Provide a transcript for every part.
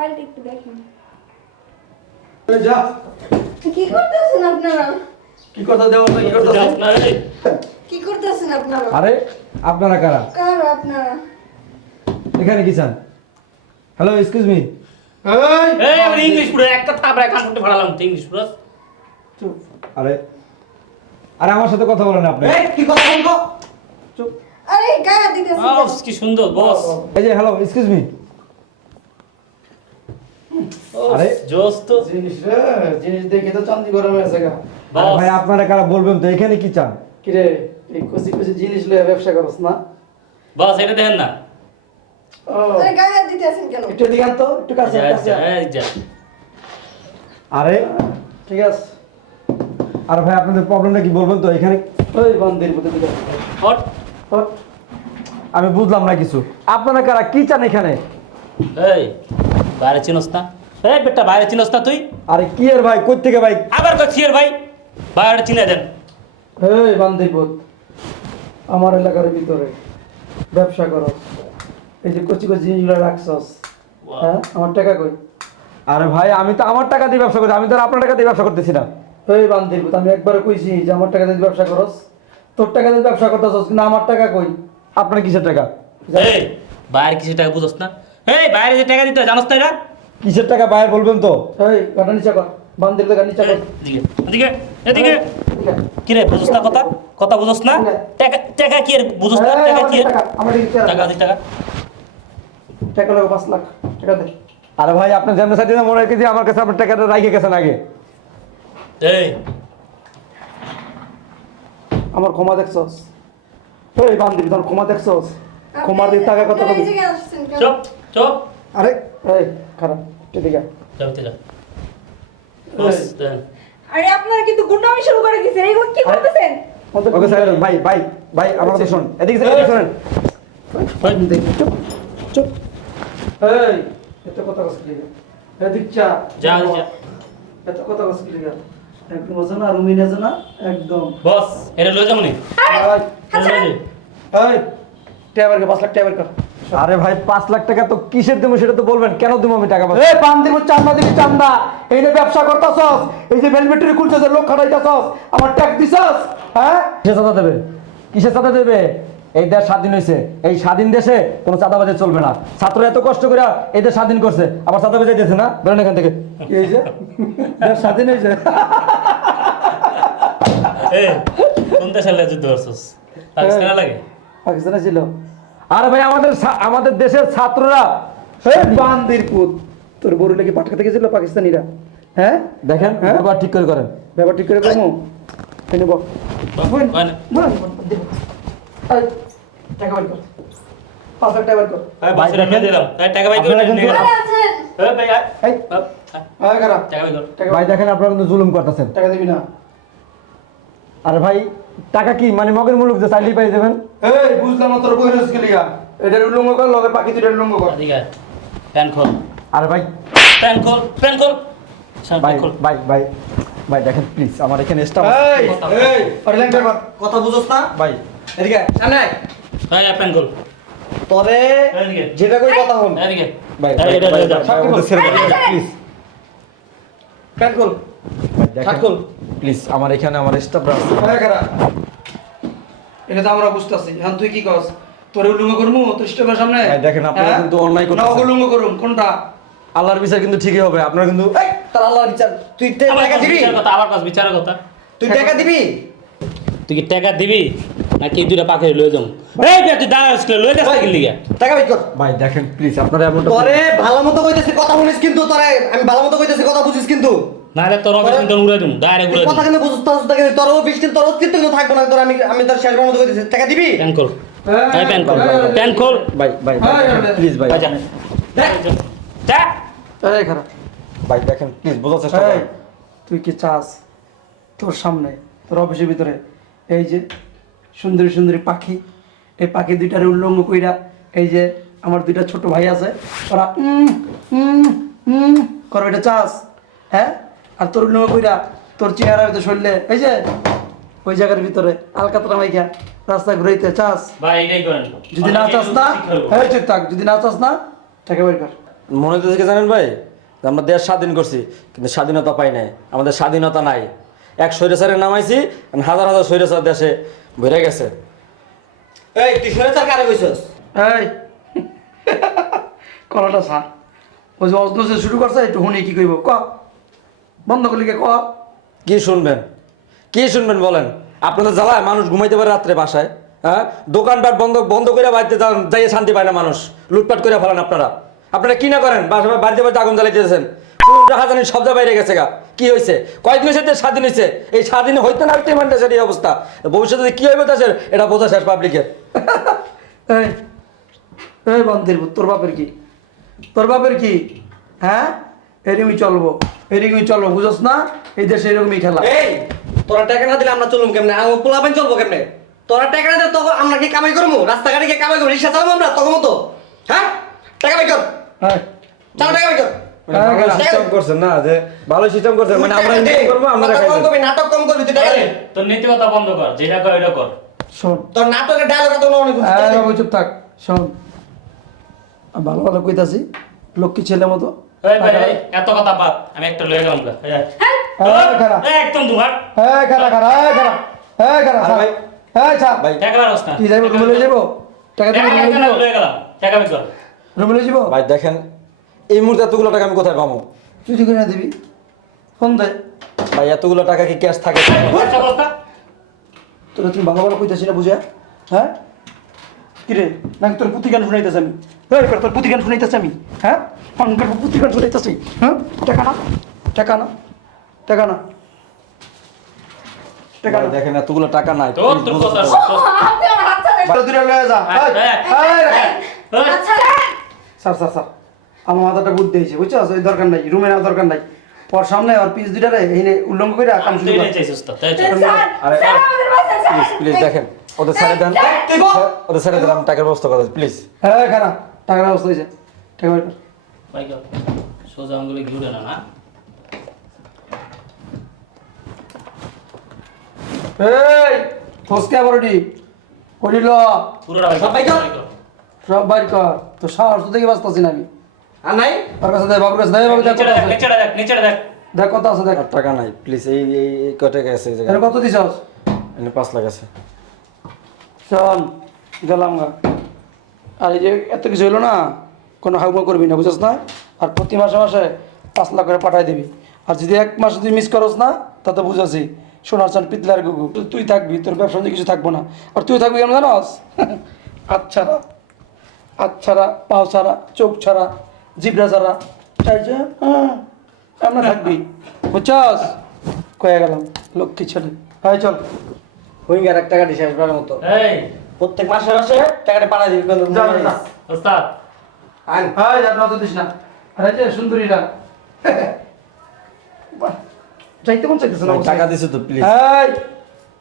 ফাইলটা একটু দেখেন। যা। কি করতেছেন আপনারা? কি কথা দেওয়া কি কথা? যাস কি করতেছেন আপনারা? আরে আপনারা কারা? কার আপনারা? এখানে কি চান? হ্যালো এক্সকিউজ মি এই এই আমার ইংলিশ পুরো একটা থাপড়া কান করতে ভাড়ালাম তো ইংলিশ পুরো। চুপ। আরে আরে আমার সাথে কথা বলেন আপনি। এই কি কথা বলব? চুপ আরে গায়ে দিতেছেন। কি সুন্দর বস। এই যে হ্যালো এক্সকিউজ মি আরে। আরে জোস তো। জিনিস রে জিনিস দেখে তো চান্দি গরম হয়েছে গা। ভাই আপনারা কারা বলবেন তো এখানে কি চান? কিরে এই কুচি কুচি জিনিস লয়ে ব্যবসা করছ না? বস এটা দেখেন না। ও। আরে গায়ে দিতেছেন কেন? একটু দিকে তো একটু কাছে কাছে যা, আন। এই যা। আরে ঠিক আছে। আর ভাই আপনাদের প্রবলেমটা কি বলবেন তো এখানে? ওই মধ্যে হট। আমি বুঝলাম না কিছু। আপনারা কারা কি চান এখানে? এই বাইরে চিনস না। এই বেটা বাইরে চিনস না তুই? আরে কি এর ভাই? কই থেকে ভাই? আবার কচ্ছি এর ভাই। বাইরে চিনে দেন। এই বান্দির বোধ আমার এলাকার ভিতরে ব্যবসা করো এই যে কচি কচি জিনিসগুলো রাখছস। হ্যাঁ? আমার টাকা কই? আরে ভাই আমি তো আমার টাকা দিয়ে ব্যবসা করছি আমি তো আর আপনার টাকা দিয়ে ব্যবসা করতেছি না। ওই বান্দির বোধ আমি একবার কইছি যে আমার টাকা দিয়ে ব্যবসা করস। তোর টাকা দিয়ে ব্যবসা করতেছস কিন্তু আমার টাকা কই? আপনার কিসের টাকা? এই বাইরে কিছু টাকা বুঝস না? এই বাইরে যে টাকা দিতে জানোস না এটা? কিসের টাকা বাইরে বলবেন তো? এই গাটা নিচে কর বান্দির টাকা নিচে কর। এদিকে এদিকে এদিকে। কি রে বুঝস না কথা? কথা বুঝস না? টাকা টাকা কি এর না? টাকা আমার কি টাকা, আমার টাকা। দি টাকা। টাকা লাগবে পাঁচ লাখ টাকা দে। আরে ভাই জন্ম সাথে মনে রেখেছি আমার কাছে আপনার টাকাটা রাখে গেছেন আগে? এই। আমার ক্ষমা দেখছস? ওই বান্দির তোর ক্ষমা দেখছস? ক্ষমার দিক টাকা কত কবি? এই চুপ চুপ। আরে এই। খারাপ ঠিক আছে। যাও তে যা বস দেন। আরে আপনারা কিন্তু গুন্ডামি শুরু করে দিয়েছেন। এইগুলো কি করতেছেন? ওকে স্যার ভাই ভাই ভাই আমার কথা শুনুন। এদিকে এদিকে শুনুন। চুপ চুপ এই এত কথা কস কি? এদিক চা যা যা। এত কথা কস কি? একদম না একদম। বস এটা লয়ে যাব নি। এই, আচ্ছা এই ট্যাবার কে পাঁচ লাখ ট্যাবার কর। আরে ভাই পাঁচ লাখ টাকা তো কিসের দেবো সেটা তো বলবেন। কেন দেবো আমি টাকা এই পান দিব চান্দা দিবি চান্দা। এই যে ব্যবসা করতাছস এই যে ভেলভেটরি খুলছস লোক খাটাইতাছস আমার ট্যাক্স দিছস হ্যাঁ? কিসের চাঁদা দেবে? কিসের চাঁদা দেবে? এই দেশ স্বাধীন হয়েছে এই স্বাধীন দেশে কোনো চাঁদাবাজি চলবে না। ছাত্র এত কষ্ট করে এই দেশ স্বাধীন করছে। আবার চাঁদাবাজি দিয়েছে না? বেরোন এখান থেকে। কি হয়েছে দেশ স্বাধীন হয়েছে এই কোন লাগে যুদ্ধ করছস পাকিস্তানে লাগে? পাকিস্তানে ছিল। আরে ভাই আমাদের আমাদের দেশের ছাত্ররা এই বান্দির পুত তোর গরু লেগে পাটকা থেকে ছিল পাকিস্তানিরা? হ্যাঁ? দেখেন হ্যাঁ? ব্যাপার ঠিক করে করেন। ব্যাপার ঠিক করে এনে বল টাকা পাঁচ লাখ টাকা দিলাম। টাকা ভাই কর? দেখেন আপনারা কিন্তু জুলুম করতেছেন। টাকা দিবি না। আরে ভাই টাকা কি? মানে মগের মুলুক যে চাইলেই পাই যাবেন। এই বুঝলাম না তোর বই রস গেলিয়া এটার উলঙ্গ কর লগে পাখি দুটার উলঙ্গ কর। এদিকে আয়। প্যান খোল। আরে ভাই। প্যান খোল প্যান খোল। ভাই ভাই ভাই ভাই দেখেন প্লিজ আমার এখানে স্টাফ এই এই আর ল্যাংটা কর কথা বুঝোস না? ভাই। এদিকে সামনে আয়। ভাই প্যান খোল। তবে যেটা কই কথা হন এদিকে। ভাই এটা। প্লিজ প্যান্ট খোল। শার্ট খোল। প্লিজ আমার এখানে আমার স্টাফরা আছে। এটা তো আমরা বুঝতাছি। এখন তুই কি কস? তোর উলঙ্গ করমু? তোর স্টেপের সামনে? দেখেন, আপনারা হ্যাঁ? কিন্তু অন্যায় করতেছেন। না উলঙ্গ করুম। কোনটা? আল্লাহর বিচার কিন্তু ঠিকই হবে। আপনারা কিন্তু এই, তার আল্লাহর বিচার। তুই তে- টাকা দিবি? বিচার কথা আমার কাছে বিচারের কথা। তুই টাকা দিবি? তুই কি টাকা দিবি? নাকি দুইটা পাখি লয়ে যাব? এই তুই দাঁড়া আজকে লয়ে যাস নাকি লিগা? টাকা বের কর। ভাই দেখেন প্লিজ আপনারা এমনটা তোরে ভালো মতো কইতেছি কথা শুনিস কিন্তু তোরে। আমি ভালো মতো কইতেছি কথা বুঝিস কিন্তু। নাহলে তোর অফিস কিন্তু উড়াই দিমু ডাইরেক্ট কথা বুঝিস তোর তোর অফিস কিন্তু তোর অস্তিত্ব কিন্তু থাকবে না তোর আমি আমি তোর শেষ মতো কইতেছি টাকা দিবি? প্যান এই প্যান খোল। প্যান খোল। ভাই ভাই হ্যাঁ, প্লিজ ভাই। যা। যা। এই খারাপ। ভাই দেখেন প্লিজ বোঝার চেষ্টা করেন। তুই কি চাস? তোর সামনে তোর অফিসের ভিতরে এই যে সুন্দরী সুন্দরী পাখি এই পাখি দুইটার উল্লঙ্গ কইরা এই যে আমার দুইটা ছোট ভাই আছে ওরা উম, উম, উম, করো এটা চাস? হ্যাঁ? আর তোর উল্লঙ্গ কইরা তোর চেহারা ভিতরে শরীরে এই যে ওই জায়গার ভিতরে আলকাতরা মাইকা রাস্তা ঘুরাইতে চাস? ভাই এটাই করেন। যদি না চাস না হ্যাঁ চুপ থাক যদি না চাস না টাকা বের কর। মনে হতে থেকে জানেন ভাই যে আমরা দেশ স্বাধীন করছি কিন্তু স্বাধীনতা পাই নাই আমাদের স্বাধীনতা নাই। এক স্বৈরাচারে নামাইছি আর হাজার হাজার স্বৈরাচার দেশে ভরে গেছে। এই তুই তার কারে কইছস? এই কলাটা স্যার ওই যে অজনসে শুরু করছে একটু শুনি কি কইব ক? বন্ধ করলি কে? ক? কি শুনবেন? কি শুনবেন বলেন? আপনাদের জ্বালায় মানুষ ঘুমাইতে পারে রাত্রে বাসায় হ্যাঁ? দোকানপাট বন্ধ বন্ধ করে বাড়িতে যাইয়ে শান্তি পায় না মানুষ। লুটপাট করে ফেলেন আপনারা। আপনারা কি না করেন? বাসা বাড়িতে বাড়িতে আগুন জ্বালাইতেছেন। কোন রাহাজানি শব্দ বাইরে গেছে গা। কি হয়েছে কয়েকদিন হয়েছে দেশ স্বাধীন হয়েছে এই স্বাধীন হইতে না হইতে মানে দেশের এই অবস্থা। ভবিষ্যতে কি হইবে দেশের? এটা বোঝা শেষ পাবলিকের। এই বন্ধের তোর বাপের কি? তোর বাপের কি? হ্যাঁ? এরকমই চলবো। এরকমই চলবো বুঝস না? এই দেশে এরকমই খেলা। এই তোরা টাকা না দিলে আমরা চলুম কেমনে? পোলাপাইন চলবো কেমনে? তোরা টাকা না দিলে তখন আমরা কি কামাই করব? রাস্তাঘাটে কি কামাই করব? রিক্সা চালাবো আমরা তখন মতো হ্যাঁ? টাকা বাই কর। হ্যাঁ। চাল টাকা বাই কর। মানে খাইবো। করবি নাটক কম করবি তুই টাকা তোর নীতিকতা বন্ধ কর যেটা কর এটা কর। শোন। তোর নাটকের ডায়লগ তো অনেক হ্যাঁ চুপ থাক। শোন। ভালো ভালো কইতাছি লক্ষ্মী ছেলে মতো। এত কথা বাদ আমি একটা লয়ে গেলাম গা। এই, হ্যাঁ, খারাপ। এই, একদম তোমার হ্যাঁ খারা খারা হ্যাঁ খারা হ্যাঁ খারা ভাই। হ্যাঁ চা ভাই। টাকা বারোস না কি যাইব রুমে লয়ে যাব টাকা দিয়ে লয়ে গেলাম। টাকা বের রুমে লয়ে যাব ভাই দেখেন এই মুহূর্তে এতগুলো টাকা আমি কোথায় পাবো? তুই করে দিবি। ফোন দে। ভাই এতগুলো টাকা কি ক্যাশ থাকে? তোরা তুমি ভালো ভালো কইতাছি না বুঝে? হ্যাঁ? কিরে নাকি তোর পুঁতি গান শুনাইতেছি আমি? তোর পুঁতি গান শুনাইতেছি আমি? হ্যাঁ? অঙ্কের পুঁতি গান শুনাইতেছি হ্যাঁ? টাকা না টাকা না টাকা না। দেখেন এতগুলো টাকা নাই তোর তোর কথা তোর- আমার বারো দিনে লয়ে যা। এই, এই, এই, এই, এই। এই, স্যার স্যার স্যার আমার মাথাটা বুদ্ধি হয়েছে বুঝছ? ওই দরকার নাই রুমে নেওয়ার দরকার নাই। ওর সামনে ওর পিস দুইটারে এই নে উল্লঙ্ঘ করে কাম শুরু কর। আরে, প্লিজ দেখেন ওদের ছেড়ে দেন। ওদের ছেড়ে দিলাম টাকার ব্যবস্থা করে প্লিজ। হ্যাঁ খারাপ টাকার ব্যবস্থা হয়েছে। টাকা সোজা আঙ্গুলে ঘি উঠে না না এই ফসকে বড়ডি করিল। পুরোটা। ভাই কর। সব বাইর কর। তো সাহস তো দেখে বাঁচতাছি না আমি। আর নাই? ওর কাছে দেখ বাবুর কাছে দেখ বাবু দেখ দেখ দেখ দেখ। কত আছে দেখ। টাকা নাই প্লিজ এই এই এই কয় টাকা আছে এই কত দিছস? এনে পাঁচ লাখ আছে। চল গেলাম গা। আর এই যে এত কিছু হলো না? কোনো হাউমা করবি না বুঝছ না? আর প্রতি মাসে মাসে পাঁচ লাখ করে পাঠাই দিবি। আর যদি এক মাস যদি মিস করস না তাতে বুঝাছি সোনার চান পিতলার গুগু তুই থাকবি তোর ব্যবসা কিছু থাকব না। আর তুই থাকবি কেন জানস? ছাড়া হাত ছাড়া পাও ছাড়া চোখ ছাড়া জিবরা ছাড়া। চাইছে হ্যাঁ আমরা থাকবি? বুঝছস? কয়ে গেলাম লক্ষ্মী ছেলে। হাই চল। হুইঙ্গার এক টাকা দিছে আসবার মতো। প্রত্যেক মাসে মাসে টাকাটা পাঠাই দিবি। ওস্তাদ। আন হাই যা নজর দিস না। আরে যে সুন্দরীরা। বাহ, যাইতে মন চাইতেছে না টাকা দিছো তো প্লিজ হাই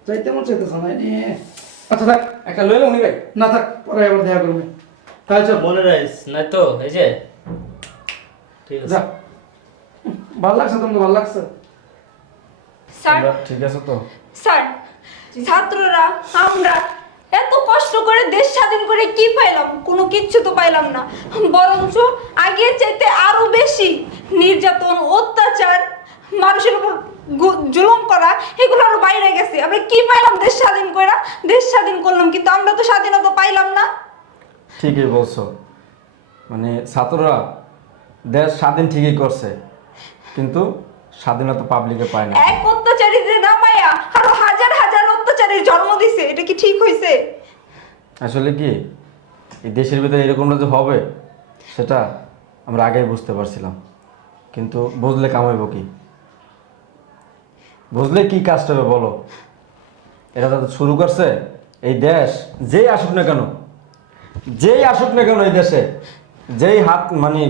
যাইতে মন চাইতেছে না আচ্ছা থাক। একটা লইলে উনি ভাই? না থাক পরে এবার দেখা করবে। চল। মনে তো এই যে। ঠিক আছে। ভালো লাগছে তোমাকে ভালো লাগছে। স্যার। ঠিক আছে তো। স্যার ছাত্ররা আমরা এত কষ্ট করে দেশ স্বাধীন করে কি পাইলাম? কোনো কিচ্ছু তো পাইলাম না। বরঞ্চ আগের চাইতে আরও বেশি নির্যাতন অত্যাচার মানুষের উপর জুলুম করা এগুলো আরও বাইরে গেছে। আমরা কি পাইলাম দেশ স্বাধীন করে দেশ স্বাধীন করলাম কিন্তু আমরা তো স্বাধীনতা পাইলাম না। ঠিকই বলছো। মানে ছাত্ররা দেশ স্বাধীন ঠিকই করছে কিন্তু স্বাধীনতা পাবলিকে পায় না। এক অত্যাচারীদের নামায়া আরও হাজার হাজার অত্যাচারীর জন্ম দিছে এটা কি ঠিক হয়েছে আসলে কি এই দেশের ভিতরে এরকমটা যে হবে সেটা আমরা আগেই বুঝতে পারছিলাম। কিন্তু বুঝলে কামাইব কি? বুঝলে কি কাজটা হবে বলো? এটা তো শুরু করছে এই দেশ যেই আসুক না কেন যেই আসুক না কেন এই দেশে যেই হাত মানে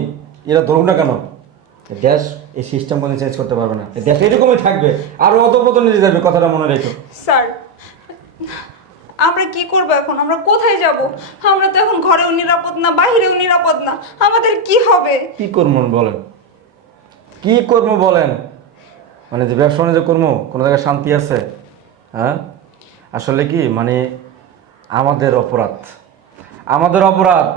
এরা ধরুক না কেন দেশ এই সিস্টেম কোনো চেঞ্জ করতে পারবে না। দেশ এরকমই থাকবে আরও অধপতন নিয়ে যাবে কথাটা মনে রেখো। স্যার আমরা কি করব এখন? আমরা কোথায় যাব? আমরা তো এখন ঘরেও নিরাপদ না, বাইরেও নিরাপদ না। আমাদের কি হবে? কি করব বলেন? কি করব বলেন? মানে যে ব্যবসা বাণিজ্য করব, কোনো জায়গায় শান্তি আছে? হ্যাঁ? আসলে কি মানে আমাদের অপরাধ। আমাদের অপরাধ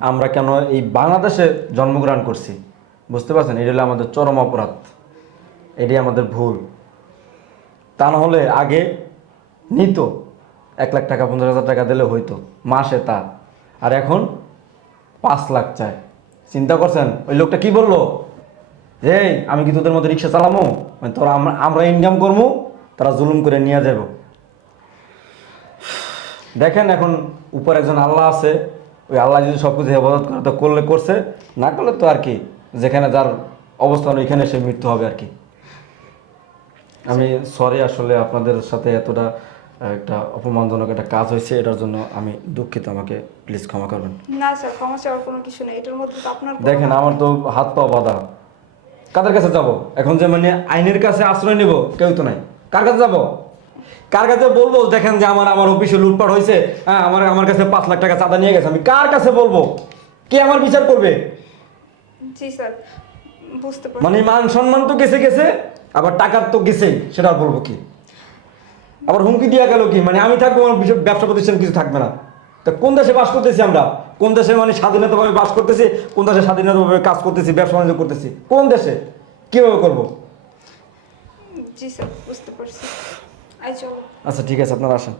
আমরা কেন এই বাংলাদেশে জন্মগ্রহণ করছি? বুঝতে পারছেন? এটা হলো আমাদের চরম অপরাধ। এটি আমাদের ভুল। তা না হলে আগে নিত। এক লাখ টাকা, পঞ্চাশ হাজার টাকা দিলে হইতো, মাসে তা। আর এখন পাঁচ লাখ চায়। চিন্তা করছেন, ওই লোকটা কি বলল? যে আমি কি তোদের মধ্যে রিক্সা চালামো? মানে তোরা আমরা ইনকাম করব তারা জুলুম করে নিয়ে যাব দেখেন এখন উপর একজন আল্লাহ আছে, ওই আল্লাহ যদি সব কিছু হেফাজত করে, তো করলে করছে, না করলে তো আর কি, যেখানে যার অবস্থান ওইখানে সে মৃত্যু হবে আর কি। আমি সরি আসলে আপনাদের সাথে এতটা একটা অপমানজনক একটা কাজ হয়েছে এটার জন্য আমি দুঃখিত আমাকে প্লিজ ক্ষমা করবেন। না স্যার ক্ষমা চাওয়ার কোনো কিছু নেই এটার মধ্যে তো আপনার দেখেন আমার তো হাত পা বাঁধা। কাদের কাছে যাব? এখন যে মানে আইনের কাছে আশ্রয় নেব কেউ তো নাই। কার কাছে যাব? কার কাছে বলব? দেখেন যে আমার আমার অফিসে লুটপাট হয়েছে হ্যাঁ আমার আমার কাছে পাঁচ লাখ টাকা চাঁদা নিয়ে গেছে আমি কার কাছে বলব? কে আমার বিচার করবে? জি স্যার বুঝতে পারছি। মানে মান সম্মান তো গেছে গেছে আবার টাকার তো গেছেই সেটা আর বলব কি? আবার হুমকি দিয়া গেল কি? মানে আমি থাকব আমার ব্যবসা প্রতিষ্ঠান কিছু থাকবে না। তা কোন দেশে বাস করতেছি আমরা? কোন দেশে মানে স্বাধীনতাভাবে বাস করতেছি? কোন দেশে স্বাধীনতাভাবে কাজ করতেছি ব্যবসা বাণিজ্য করতেছি? কোন দেশে? কীভাবে করব? জি স্যার বুঝতে পারছি। আচ্ছা ঠিক আছে আপনারা আসেন।